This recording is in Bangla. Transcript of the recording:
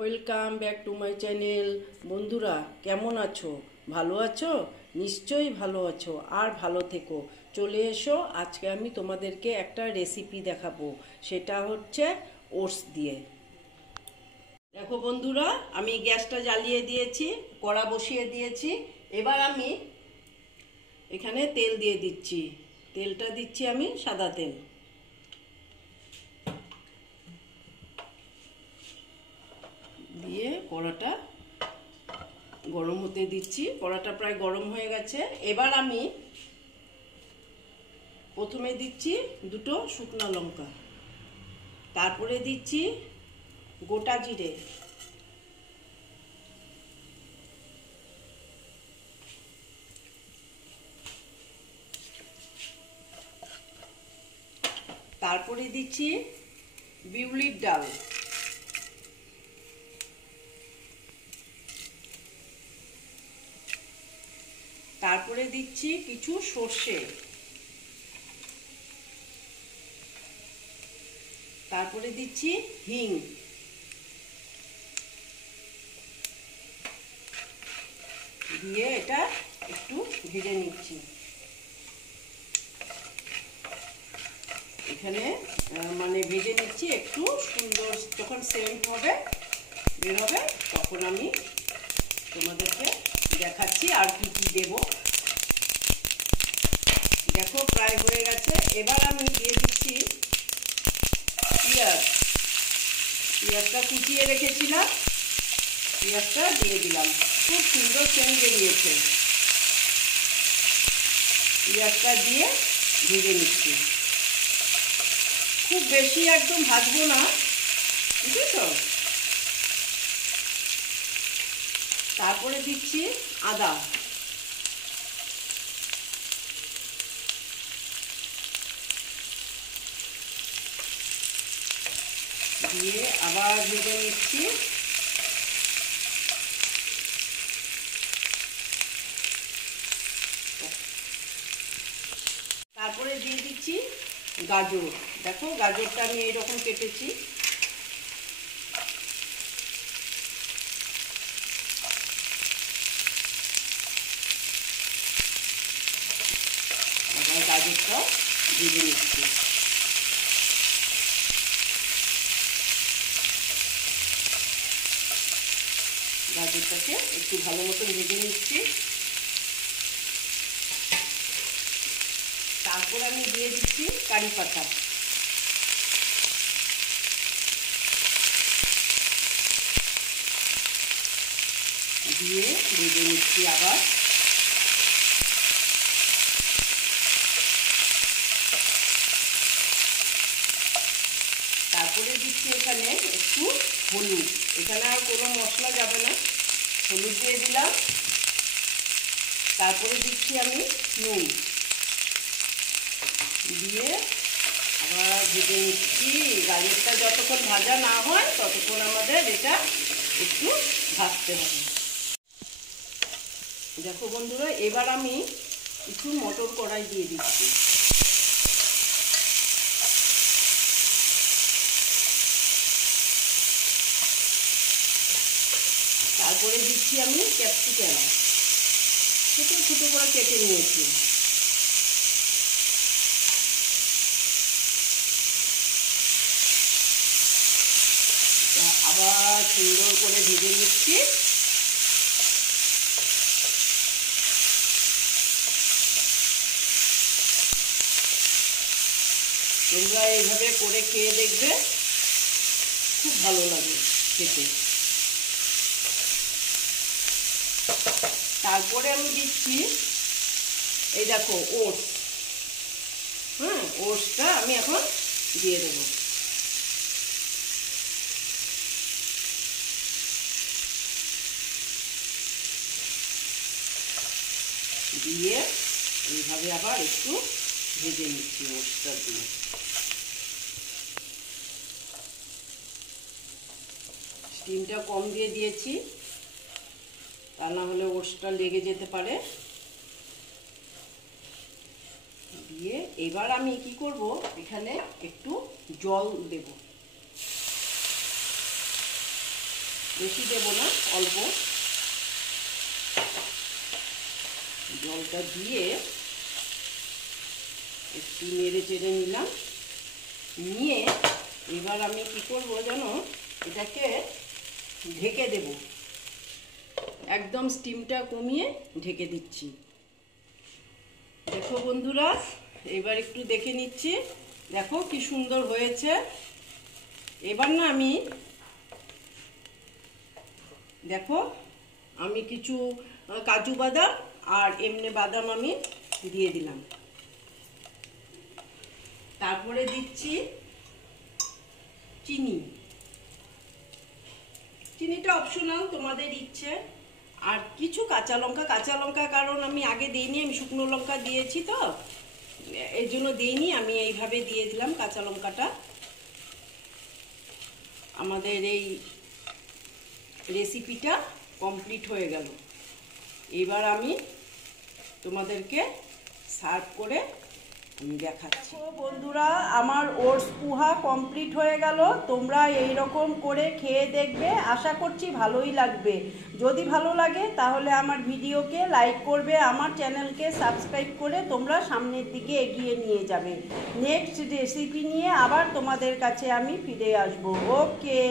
Welcome back to my channel. বন্ধুরা কেমন আছো? ভালো আছো? নিশ্চয়ই ভালো আছো, আর ভালো থেকো। চলে এসো, আজকে আমি তোমাদেরকে একটা রেসিপি দেখাবো। সেটা হচ্ছে ওটস দিয়ে। দেখো বন্ধুরা, আমি গ্যাসটা জ্বালিয়ে দিয়েছি, কড়া বসিয়ে দিয়েছি। এবার আমি এখানে তেল দিয়ে দিচ্ছি। তেলটা দিচ্ছি আমি সাদা তেল। দিয়ে কড়াটা গরম হতে দিচ্ছি। কড়াটা প্রায় গরম হয়ে গেছে। এবার আমি প্রথমে দিচ্ছি দুটো শুকনো লঙ্কা, তারপরে দিচ্ছি গোটা জিরে, তারপরে দিচ্ছি বিউলির ডাল, তারপরে দিচ্ছি কিছু সর্ষে, তারপরে দিচ্ছি হিং, দিয়ে এটা একটু ভেজে নিচ্ছি। এখানে ভেজে নিচ্ছি একটু সুন্দর। যখন সেন্ট হবে বেরোবে তখন আমি তোমাদেরকে দেখাচ্ছি আর কি কি দেব। দেখো প্রায় হয়ে গেছে। এবার আমি দিয়ে দিচ্ছি পেঁয়াজটা কুচিয়ে রেখেছিলাম, পেঁয়াজটা দিয়ে দিলাম। খুব সুন্দর সেন্ট বেরিয়েছে। পেঁয়াজটা দিয়ে ভেজে নিচ্ছি। খুব বেশি একদম ভাজবো না, বুঝেছো? তারপরে দিচ্ছি আদা, দিয়ে আবার ভেজে নিচ্ছি। তারপরে দিয়ে দিচ্ছি গাজর। দেখো গাজরটা আমি এইরকম কেটেছি। আবার গাজরটা ভেজে নিচ্ছি। গাজরটাকে একটু ভালো মতো ভেজে নিচ্ছি। তারপর আমি দিয়ে দিচ্ছি কারি পাতা, দিয়ে ভেজে নিচ্ছি আবার। তারপরে দিচ্ছি এখানে একটু হলুদ। এখানে আর কোনো মশলা যাবে না, হলুদ দিয়ে দিলাম। তারপরে দিচ্ছি আমি নুন, দিয়ে আবার ভেজে নিচ্ছি। গাজরটা যতক্ষণ ভাজা না হয় ততক্ষণ আমাদের এটা একটু ভাজতে হবে। দেখো বন্ধুরা, এবার আমি একটু মটর কড়াই দিয়ে দিচ্ছি। তারপরে দিচ্ছি আমি ক্যাপসিকাম, ছোটো ছোটো করে কেটে নিয়েছি। আবার সুন্দর করে ভেজে নিচ্ছি। তোমরা এইভাবে করে খেয়ে দেখবে, খুব ভালো লাগে খেতে। তারপরে আমি দিচ্ছি এই দেখো ওটস। ওটসটা আমি এখন দিয়ে দেবো। দিয়ে এইভাবে আবার একটু ভেজে নিচ্ছি ওটসটা দিয়ে। স্টিমটা কম দিয়ে দিয়েছি, তা না হলে ওটসটা লেগে যেতে পারে। দিয়ে এবার আমি কি করব, এখানে একটু জল দেব। বেশি দেব না, অল্প। জলটা দিয়ে একটু নেড়ে চেড়ে নিলাম, নিয়ে এবার আমি কি করবো জানো, এটাকে ঢেকে দেব। একদম স্টিমটা কমিয়ে ঢেকে দিচ্ছি। দেখো বন্ধুরা, এবার একটু দেখে নিচ্ছি, দেখো কি সুন্দর হয়েছে। এবার না আমি দেখো আমি কিছু কাজু বাদাম আর এমনি বাদাম আমি দিয়ে দিলাম। তারপরে দিচ্ছি চিনি। চিনিটা অপশনাল, তোমাদের ইচ্ছে। আর কিছু কাঁচা লঙ্কা, কারণ আমি আগে দিইনি, আমি শুকনো লঙ্কা দিয়েছি তো এর জন্য দিইনি, আমি এইভাবে দিয়ে দিলাম কাঁচা লঙ্কাটা। আমাদের এই রেসিপিটা কমপ্লিট হয়ে গেল। এবার আমি তোমাদেরকে সার্ভ করে আমি দেখাচ্ছি। বন্ধুরা, আমার ওটস পোহা কমপ্লিট হয়ে গেল। তোমরা এই রকম করে খেয়ে দেখবে, আশা করছি ভালোই লাগবে। যদি ভালো লাগে তাহলে আমার ভিডিওকে লাইক করবে, আমার চ্যানেলকে সাবস্ক্রাইব করে তোমরা সামনের দিকে এগিয়ে নিয়ে যাবে। নেক্সট রেসিপি নিয়ে আবার তোমাদের কাছে আমি ফিরে আসবো। ওকে।